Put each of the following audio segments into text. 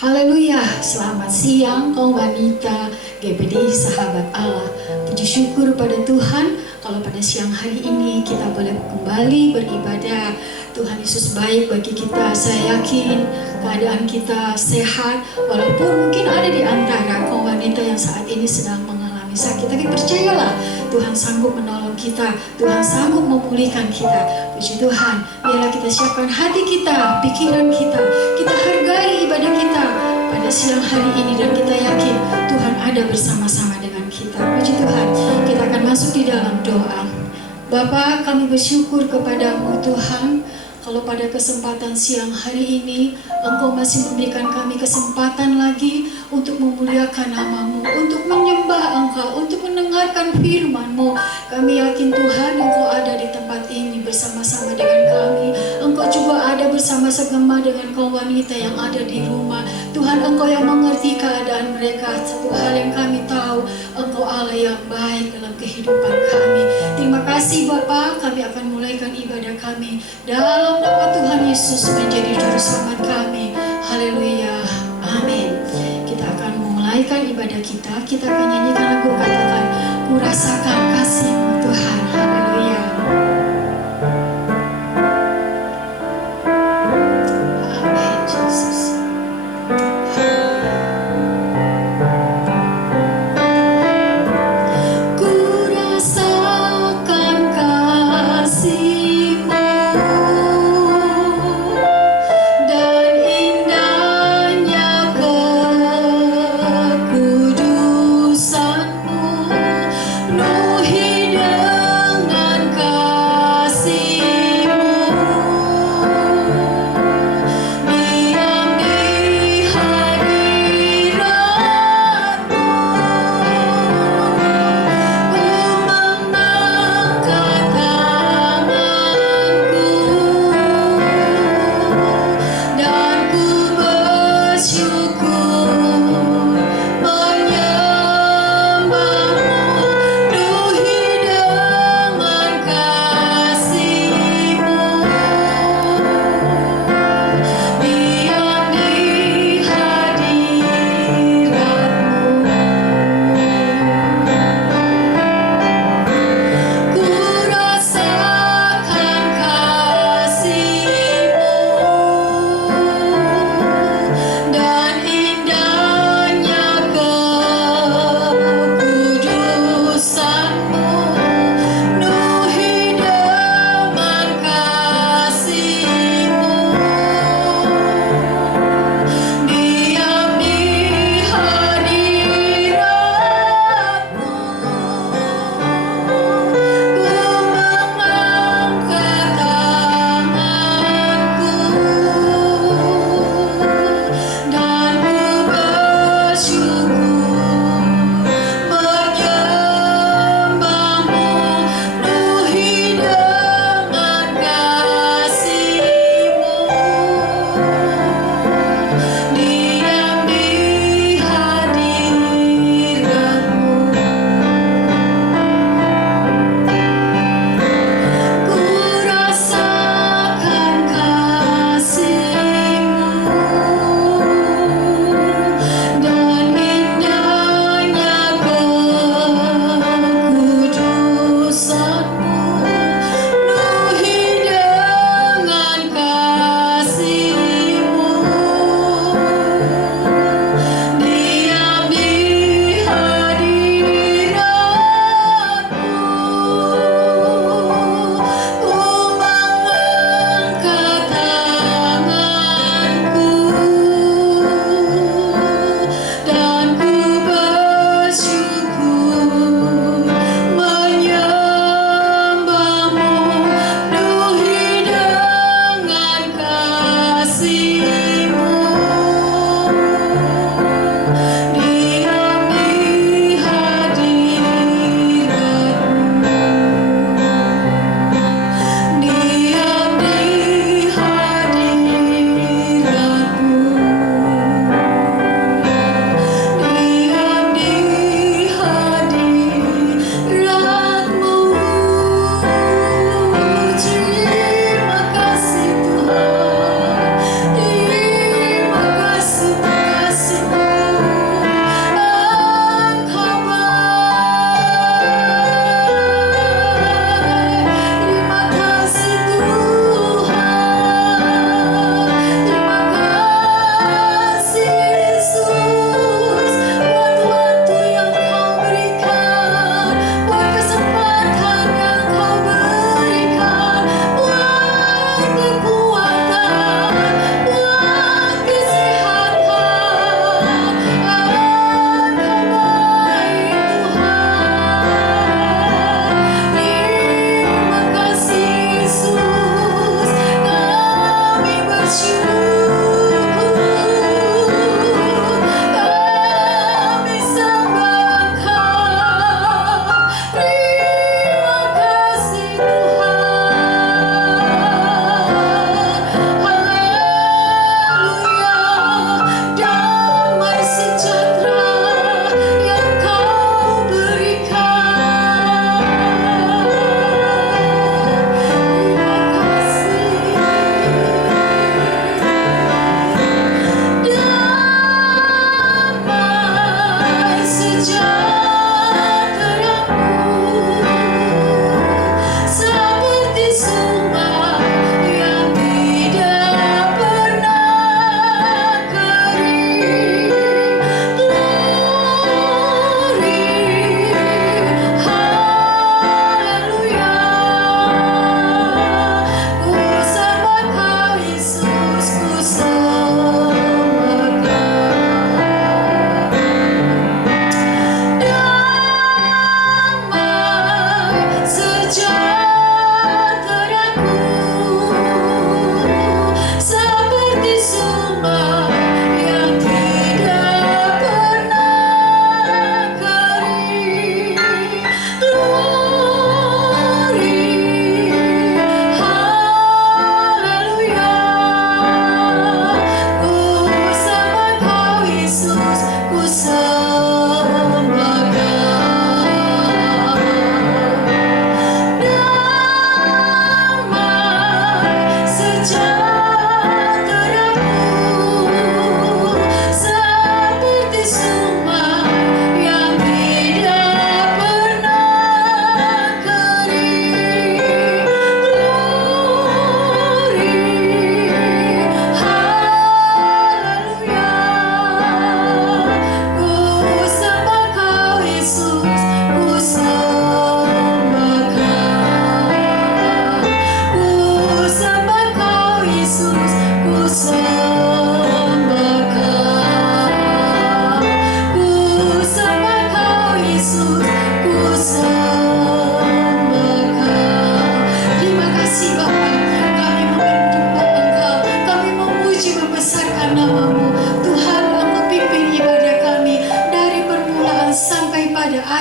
Haleluya, selamat siang kaum wanita GPDI Sahabat Allah. Puji syukur pada Tuhan kalau pada siang hari ini kita boleh kembali beribadah. Tuhan Yesus baik bagi kita. Saya yakin keadaan kita sehat, walaupun mungkin ada di antara kaum wanita yang saat ini sedang mengalami sakit. Tapi percayalah, Tuhan sanggup menolong kita, Tuhan sanggup memulihkan kita. Puji Tuhan, biarlah kita siapkan hati kita, pikiran kita, kita hargai ibadah kita pada siang hari ini, dan kita yakin Tuhan ada bersama-sama dengan kita. Puji Tuhan, kita akan masuk di dalam doa. Bapa, kami bersyukur kepadamu Tuhan, kalau pada kesempatan siang hari ini Engkau masih memberikan kami kesempatan lagi untuk memuliakan nama-Mu, untuk menyembah Engkau, untuk mendengarkan firman-Mu. Kami yakin Tuhan Engkau ada di tempat ini bersama-sama dengan kami. Engkau juga ada bersama segema dengan kaum wanita yang ada di rumah. Tuhan, Engkau yang mengerti keadaan mereka. Satu hal yang kami tahu, Engkau Allah yang baik dalam kehidupan kami. Terima kasih Bapa, kami akan mulaikan ibadah kami dalam nama Tuhan Yesus menjadi juru selamat kami. Haleluya, amin. Kita akan memulaikan ibadah kita. Kita akan nyanyikan lagu, katakan, ku rasakan kasih-Mu Tuhan. Haleluya. Amin, Yesus. Ku rasakan kasih-Mu dan indahnya kekudusan.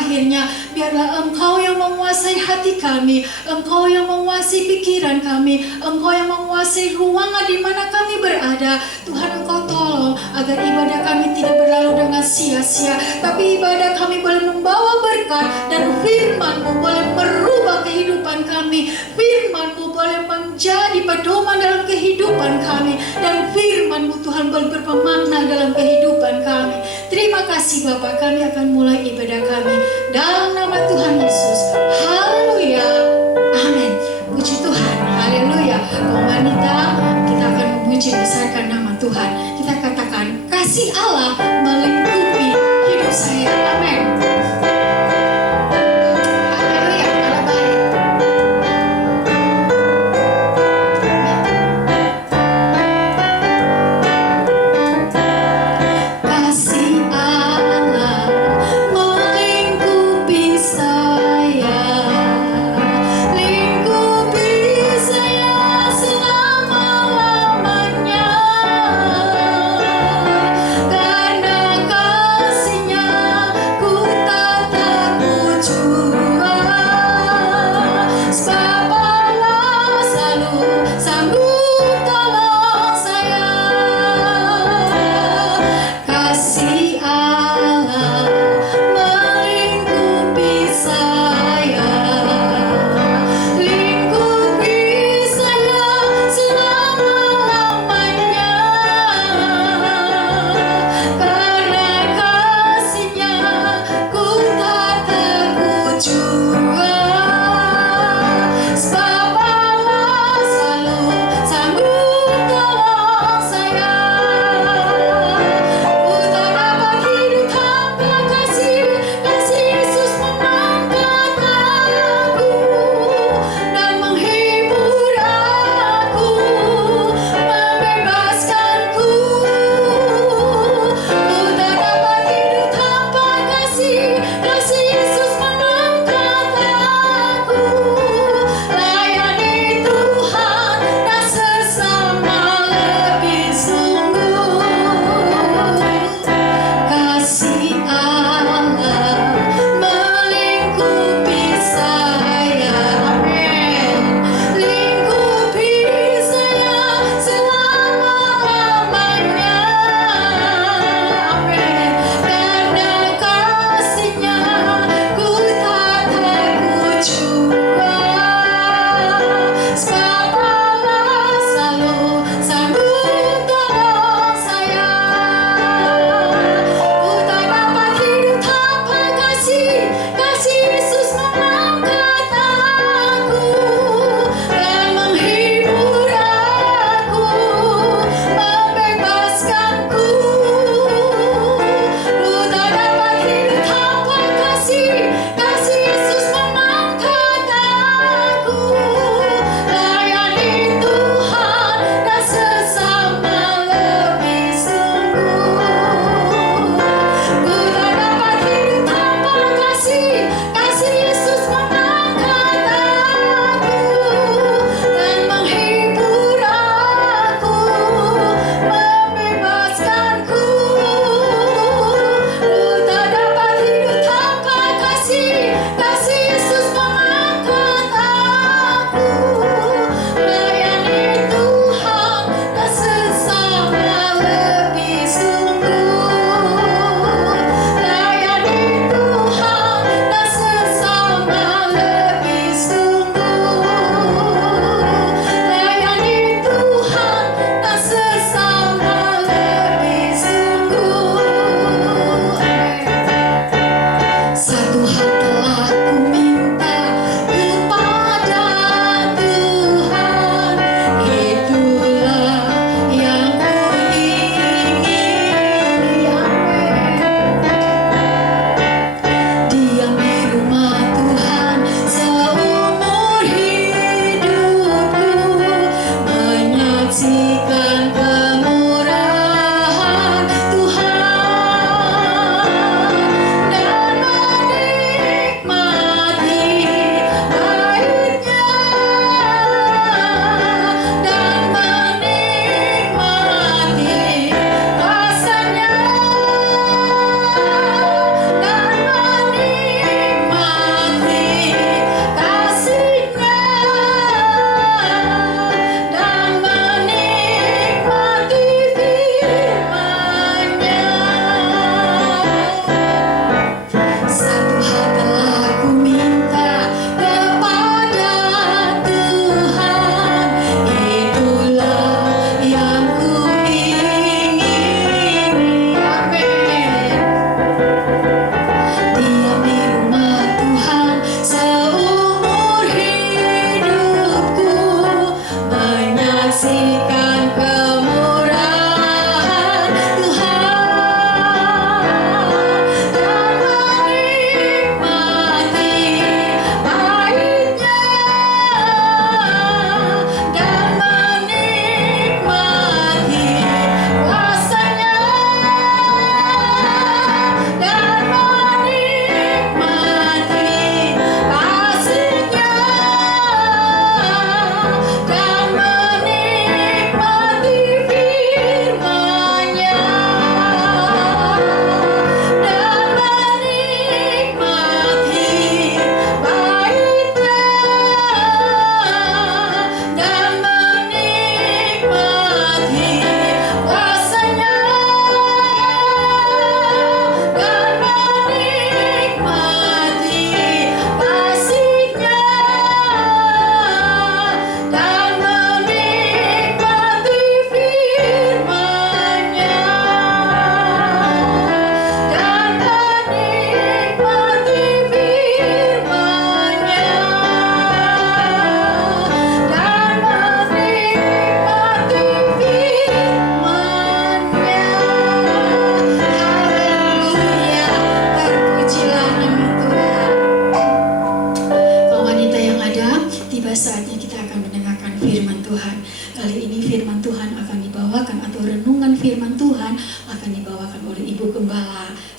akhirnya biarlah Engkau yang menguasai hati kami, Engkau yang menguasai pikiran kami, Engkau yang menguasai ruangan di mana kami berada. Tuhan, Engkau tolong agar ibadah kami tidak berlalu dengan sia-sia, tapi ibadah kami boleh membawa berkat, dan firman-Mu boleh merubah kehidupan kami, firman-Mu boleh menjadi pedoman dalam kehidupan kami, dan firman-Mu Tuhan boleh berpemakna dalam kehidupan kami. Terima kasih Bapa, kami akan mulai ibadah kami dalam nama Tuhan Yesus. Haleluya, amin. Puji Tuhan, haleluya. Kaum wanita, kita akan memuji besarkan nama Tuhan. Kita katakan, kasih Allah melingkupi hidup saya, amin. Karena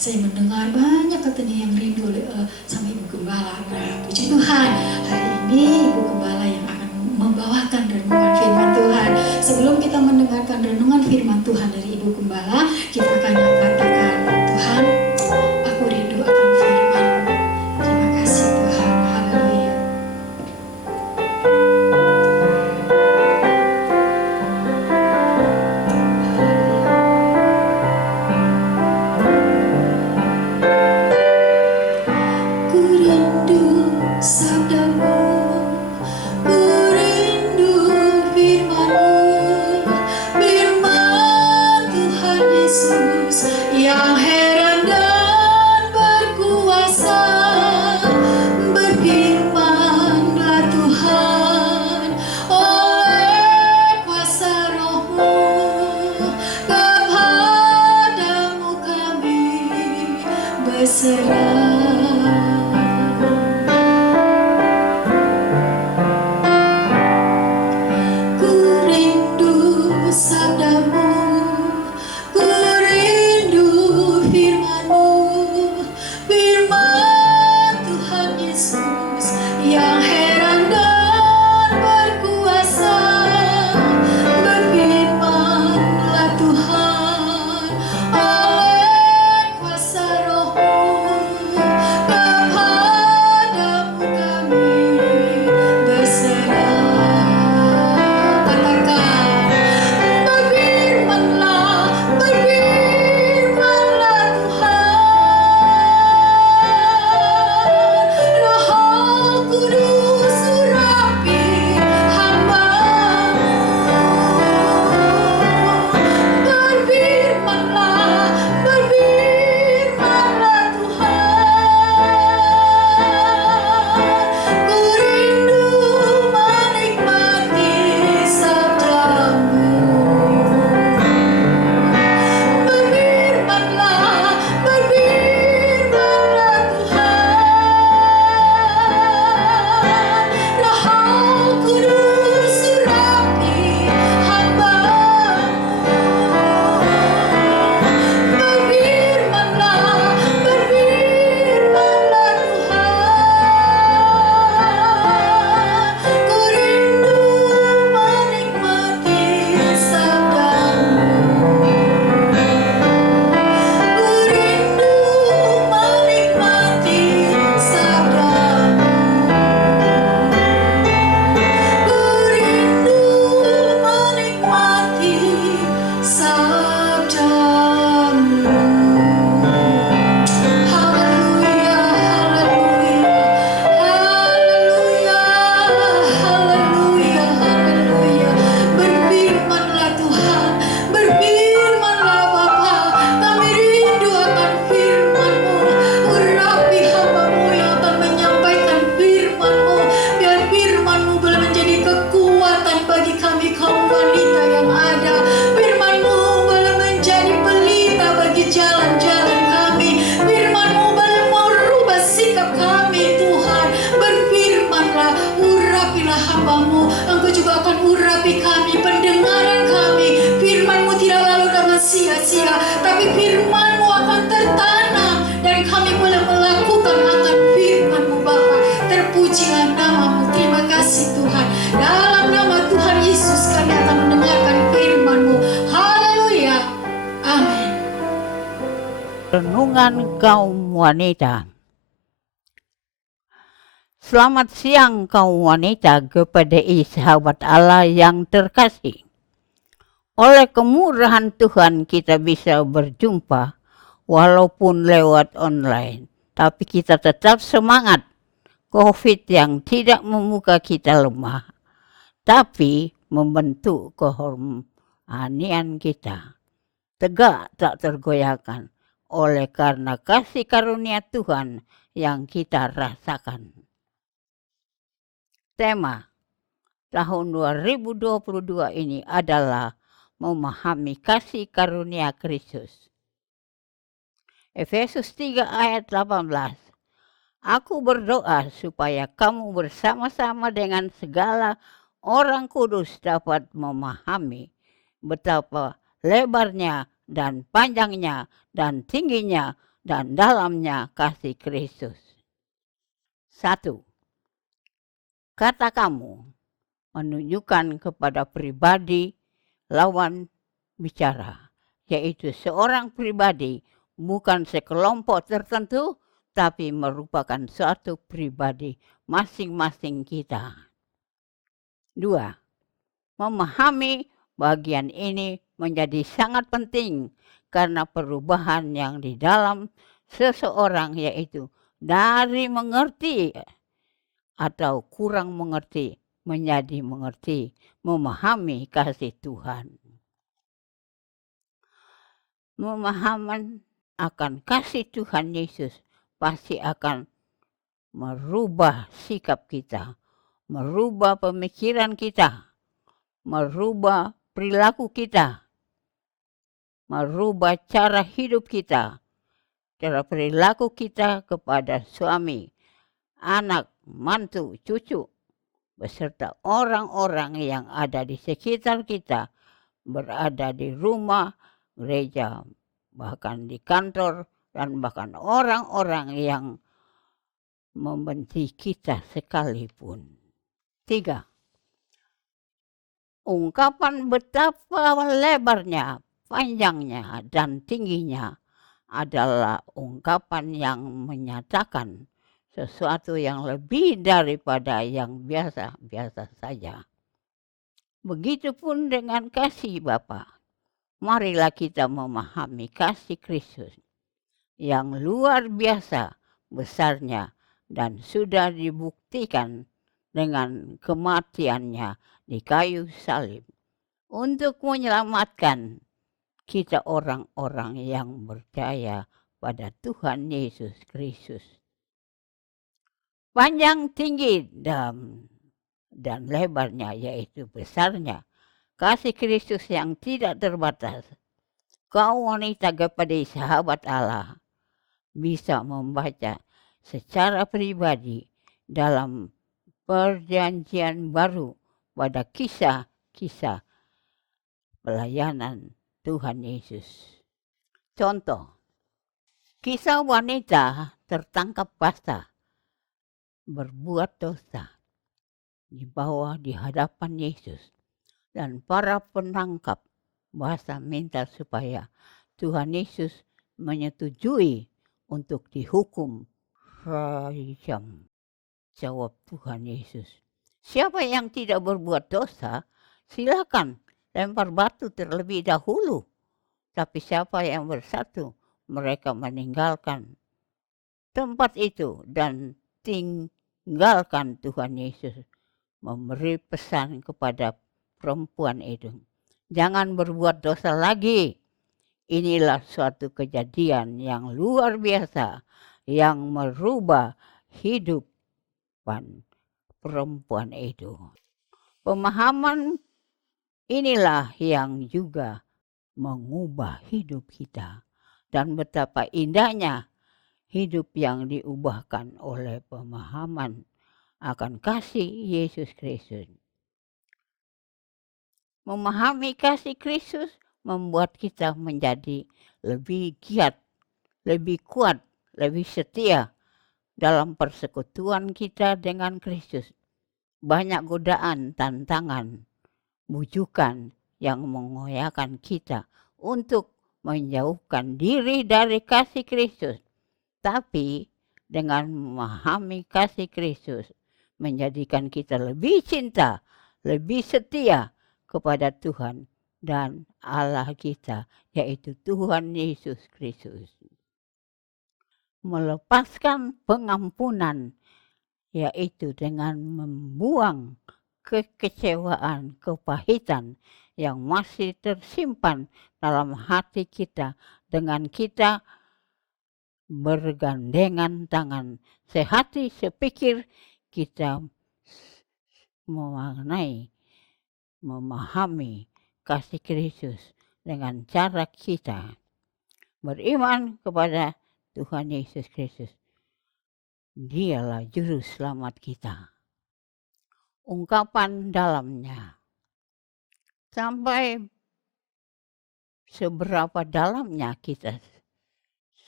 Saya mendengar banyak katanya yang rindu sama Ibu Gembala. Nah, puji Tuhan, hari ini Ibu Gembala yang akan membawakan renungan firman Tuhan. Sebelum kita mendengarkan renungan firman Tuhan dari Ibu Gembala, kita akan katakan, Tuhan, aku rindu akan firman-Mu. Terima kasih Tuhan. Haleluya. Ku rindu sabda-Mu, ku rindu firman-Mu, firman Tuhan Yesus yang heran dan berkuasa. Berfirmanlah Tuhan oleh kuasa Roh-Mu, kepadamu kami berserah. Ku rindu sabda-Mu, ku rindu firman-Mu, firman Tuhan Yesus yang heran dan berkuasa. Berfirmanlah Tuhan oleh kuasa Roh-Mu, kepadamu kami berserah. Katakan, berfirmanlah, berfirmanlah Tuhan. Roh Kudus urapi hamba-Mu. Berfirmanlah, berfirmanlah Tuhan. Ku rindu menikmati sabda-Mu. Berfirmanlah, berfirmanlah Tuhan. Roh Kudus urapi hamba-Mu. Berfirmanlah, berfirmanlah Tuhan. Ku rindu menikmati sabda-Mu. Ku rindu menikmati sabda-Mu. Ku rindu menikmati sabda-Mu. Haleluya, haleluya, haleluya, haleluya, haleluya. Berfirmanlah Tuhan, berfirmanlah Bapa. Kami rindu akan firman-Mu. Urapi hamba-Mu yang akan menyampaikan firman-Mu. Biar firman-Mu boleh menjadi kekuatan bagi kami kaum wanita yang ada. Firman-Mu boleh menjadi pelita bagi jalan-jalan kami. Firman-Mu boleh merubah sikap kami, Tuhan. Berfirmanlah, urapilah hamba-Mu. Engkau juga akan urapi kami, pendengaran kami. Firman-Mu tidak lalu dengan sia-sia, tapi firman-Mu akan tertanam dan kami boleh melakukan akan firman-Mu, Bapa. Terpujilah nama-Mu. Terima kasih Tuhan. Dalam nama Tuhan Yesus kami akan mendengarkan firman-Mu. Haleluya. Amin. Renungan kaum wanita. Selamat siang kaum wanita GPDI sahabat Allah yang terkasih. Oleh kemurahan Tuhan kita bisa berjumpa walaupun lewat online. Tapi kita tetap semangat. COVID yang tidak membuka kita lemah, tapi membentuk kerohanian kita. Tegak tak tergoyahkan oleh karena kasih karunia Tuhan yang kita rasakan. Tema tahun 2022 ini adalah memahami kasih karunia Kristus. Efesus 3 ayat 18. Aku berdoa supaya kamu bersama-sama dengan segala orang kudus dapat memahami betapa lebarnya dan panjangnya dan tingginya dan dalamnya kasih Kristus. 1. Kata kamu menunjukkan kepada pribadi lawan bicara, yaitu seorang pribadi, bukan sekelompok tertentu, tapi merupakan suatu pribadi masing-masing kita. 2. Memahami bagian ini menjadi sangat penting karena perubahan yang di dalam seseorang, yaitu dari mengerti atau kurang mengerti menjadi mengerti, memahami kasih Tuhan. Pemahaman akan kasih Tuhan Yesus pasti akan merubah sikap kita, merubah pemikiran kita, merubah perilaku kita, merubah cara hidup kita, cara perilaku kita kepada suami, anak, mantu, cucu, beserta orang-orang yang ada di sekitar kita, berada di rumah, gereja, bahkan di kantor, dan bahkan orang-orang yang membenci kita sekalipun. 3. Ungkapan betapa lebarnya, panjangnya, dan tingginya adalah ungkapan yang menyatakan sesuatu yang lebih daripada yang biasa-biasa saja. Begitupun dengan kasih Bapa. Marilah kita memahami kasih Kristus yang luar biasa besarnya dan sudah dibuktikan dengan kematiannya di kayu salib untuk menyelamatkan kita orang-orang yang percaya pada Tuhan Yesus Kristus. Panjang, tinggi, dan lebarnya, yaitu besarnya kasih Kristus yang tidak terbatas. Kau wanita Gepedi sahabat Allah bisa membaca secara pribadi dalam Perjanjian Baru pada kisah-kisah pelayanan Tuhan Yesus. Contoh, kisah wanita tertangkap basah berbuat dosa dibawa di hadapan Yesus, dan para penangkap basah minta supaya Tuhan Yesus menyetujui untuk dihukum rajam. Jawab Tuhan Yesus, siapa yang tidak berbuat dosa, silakan lempar batu terlebih dahulu. Tapi siapa yang bersatu, mereka meninggalkan tempat itu dan tinggalkan Tuhan Yesus memberi pesan kepada perempuan itu. Jangan berbuat dosa lagi. Inilah suatu kejadian yang luar biasa yang merubah hidup perempuan itu. Pemahaman inilah yang juga mengubah hidup kita, dan betapa indahnya hidup yang diubahkan oleh pemahaman akan kasih Yesus Kristus. Memahami kasih Kristus membuat kita menjadi lebih giat, lebih kuat, lebih setia dalam persekutuan kita dengan Kristus. Banyak godaan, tantangan, bujukan yang mengoyakkan kita untuk menjauhkan diri dari kasih Kristus. Tapi dengan memahami kasih Kristus menjadikan kita lebih cinta, lebih setia kepada Tuhan dan Allah kita, yaitu Tuhan Yesus Kristus. Melepaskan pengampunan, yaitu dengan membuang kekecewaan, kepahitan yang masih tersimpan dalam hati kita, dengan kita bergandengan tangan, sehati sepikir kita memahami kasih Kristus dengan cara kita beriman kepada Tuhan Yesus Kristus. Dialah juru selamat kita. Ungkapan dalamnya. Sampai seberapa dalamnya kita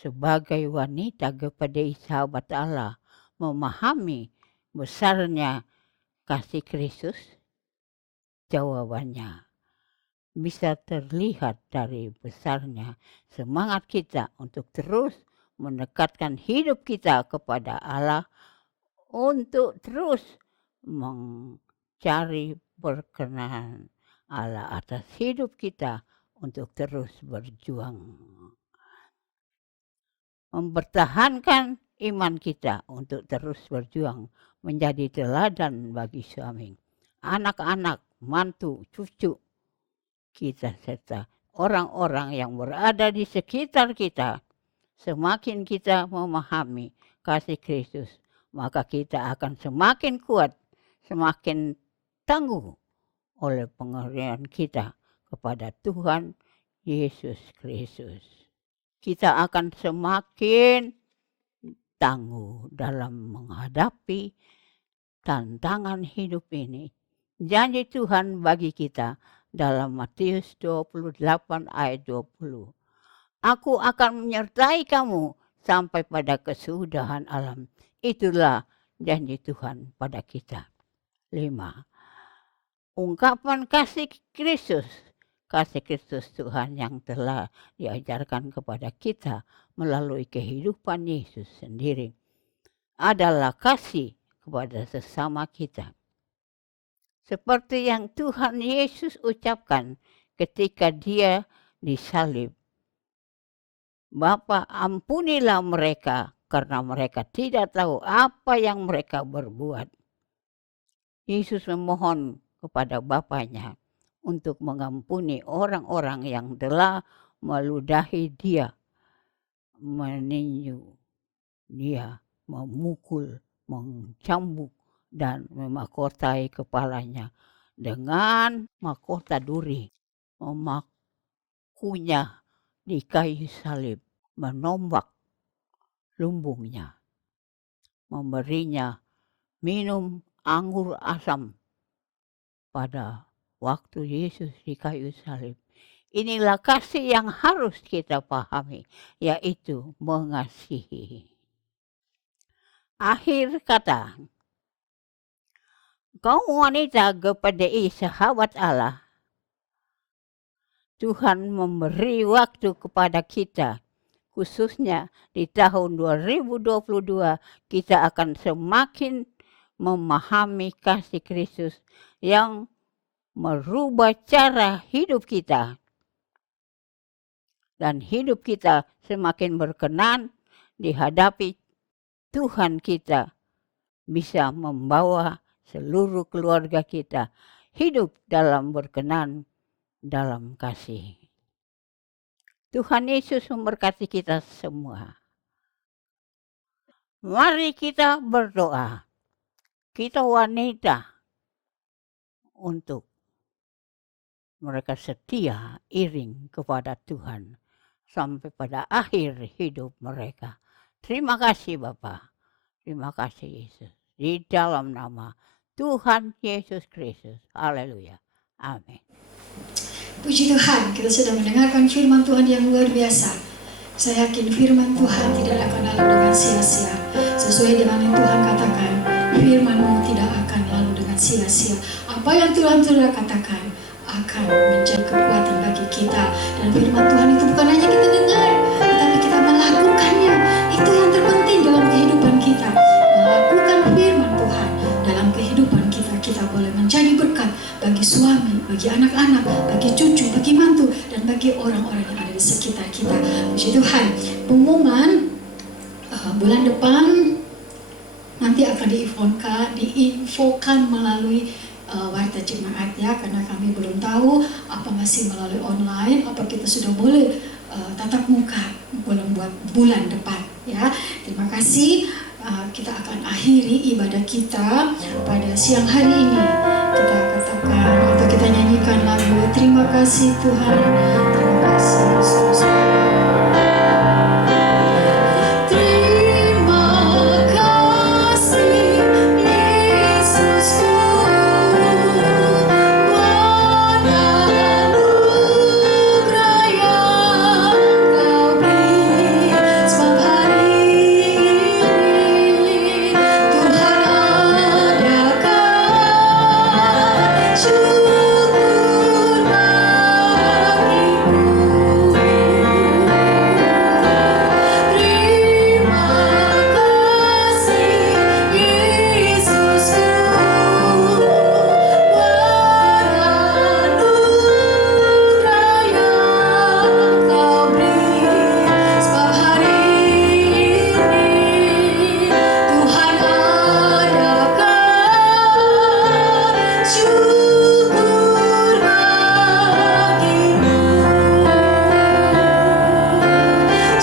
sebagai wanita kepada sahabat Allah memahami besarnya kasih Kristus? Jawabannya bisa terlihat dari besarnya semangat kita untuk terus mendekatkan hidup kita kepada Allah, untuk terus mencari perkenan Allah atas hidup kita, untuk terus berjuang mempertahankan iman kita, untuk terus berjuang menjadi teladan bagi suami, anak-anak, mantu, cucu kita, serta orang-orang yang berada di sekitar kita. Semakin kita memahami kasih Kristus, maka kita akan semakin kuat, semakin tangguh oleh pengertian kita kepada Tuhan Yesus Kristus. Kita akan semakin tangguh dalam menghadapi tantangan hidup ini. Janji Tuhan bagi kita dalam Matius 28 ayat 20. Aku akan menyertai kamu sampai pada kesudahan alam. Itulah janji Tuhan pada kita. 5. Ungkapan kasih Kristus. Kasih Kristus Tuhan yang telah diajarkan kepada kita melalui kehidupan Yesus sendiri adalah kasih kepada sesama kita. Seperti yang Tuhan Yesus ucapkan ketika dia disalib. Bapa, ampunilah mereka karena mereka tidak tahu apa yang mereka berbuat. Yesus memohon kepada Bapanya untuk mengampuni orang-orang yang telah meludahi dia, meninju dia, memukul, mencambuk, dan memahkotai kepalanya dengan mahkota duri, memakunya di kayu salib, menombak lumbungnya, memberinya minum anggur asam pada waktu Yesus di kayu salib. Inilah kasih yang harus kita pahami, yaitu mengasihi. Akhir kata, kaum wanita kepada sahabat Allah, Tuhan memberi waktu kepada kita, khususnya di tahun 2022, kita akan semakin memahami kasih Kristus yang merubah cara hidup kita. Dan hidup kita semakin berkenan dihadapi Tuhan kita, bisa membawa seluruh keluarga kita hidup dalam berkenan dalam kasih. Tuhan Yesus memberkati kita semua. Mari kita berdoa. Kita wanita untuk mereka setia iring kepada Tuhan sampai pada akhir hidup mereka. Terima kasih Bapa. Terima kasih Yesus. Di dalam nama Tuhan Yesus Kristus. Haleluya. Amin. Puji Tuhan, kita sudah mendengarkan firman Tuhan yang luar biasa. Saya yakin firman Tuhan tidak akan lalu dengan sia-sia. Sesuai dengan yang Tuhan katakan, firman-Mu tidak akan lalu dengan sia-sia. Apa yang Tuhan sudah katakan akan menjadi kekuatan bagi kita. Dan firman Tuhan itu bukan hanya kita dengar, tetapi kita melakukannya. Itu yang terpenting dalam kehidupan kita. Melakukan firman Tuhan dalam kehidupan kita. Kita boleh menjadi berkat bagi suami, bagi anak-anak, bagi cucu, bagi mantu, dan bagi orang-orang yang ada di sekitar kita. Puji Tuhan. Pengumuman bulan depan nanti akan diinfokan melalui warta jemaat ya, karena kami belum tahu apa masih melalui online, apa kita sudah boleh tatap muka belum buat bulan depan ya. Terima kasih. Kita akan akhiri ibadah kita pada siang hari ini. Kita katakan atau kita nyanyikan lagu Terima Kasih Tuhan, terima kasih Yesus.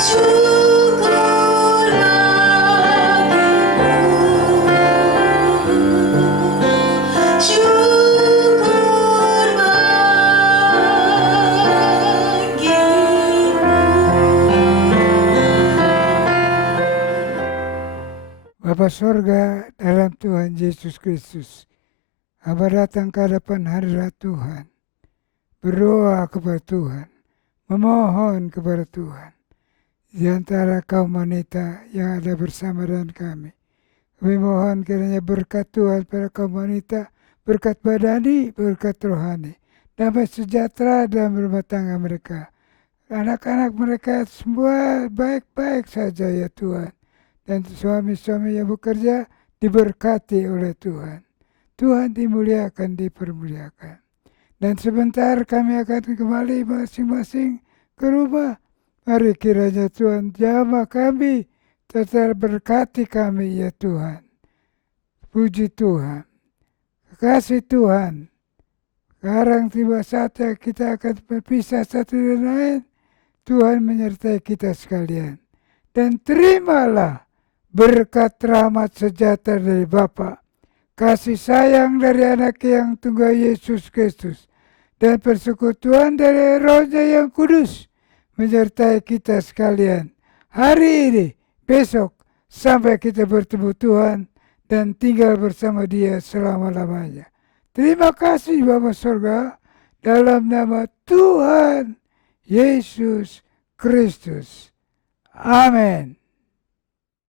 syukur bagimu, syukur bagimu. Bapa sorga dalam Tuhan Yesus Kristus, hamba datang ke hadapan hadirat Tuhan, berdoa kepada Tuhan, memohon kepada Tuhan. Di antara kaum wanita yang ada bersama dengan kami mohon kiranya berkat Tuhan pada kaum wanita, berkat badani, berkat rohani, damai sejahtera dalam rumah tangga mereka. Anak-anak mereka semua baik-baik saja ya Tuhan. Dan suami-suami yang bekerja diberkati oleh Tuhan. Tuhan dimuliakan, dipermuliakan. Dan sebentar kami akan kembali masing-masing ke rumah. Mari kiranya Tuhan jamah kami, tetap berkati kami ya Tuhan. Puji Tuhan. Kasih Tuhan. Sekarang tiba saatnya kita akan berpisah satu dan lain. Tuhan menyertai kita sekalian. Dan terimalah berkat rahmat sejahtera dari Bapa, kasih sayang dari anak yang tunggal Yesus Kristus, dan persekutuan dari Roh-Nya yang kudus menyertai kita sekalian hari ini, besok, sampai kita bertemu Tuhan dan tinggal bersama Dia selama-lamanya. Terima kasih Bapa Surga, dalam nama Tuhan Yesus Kristus. Amin.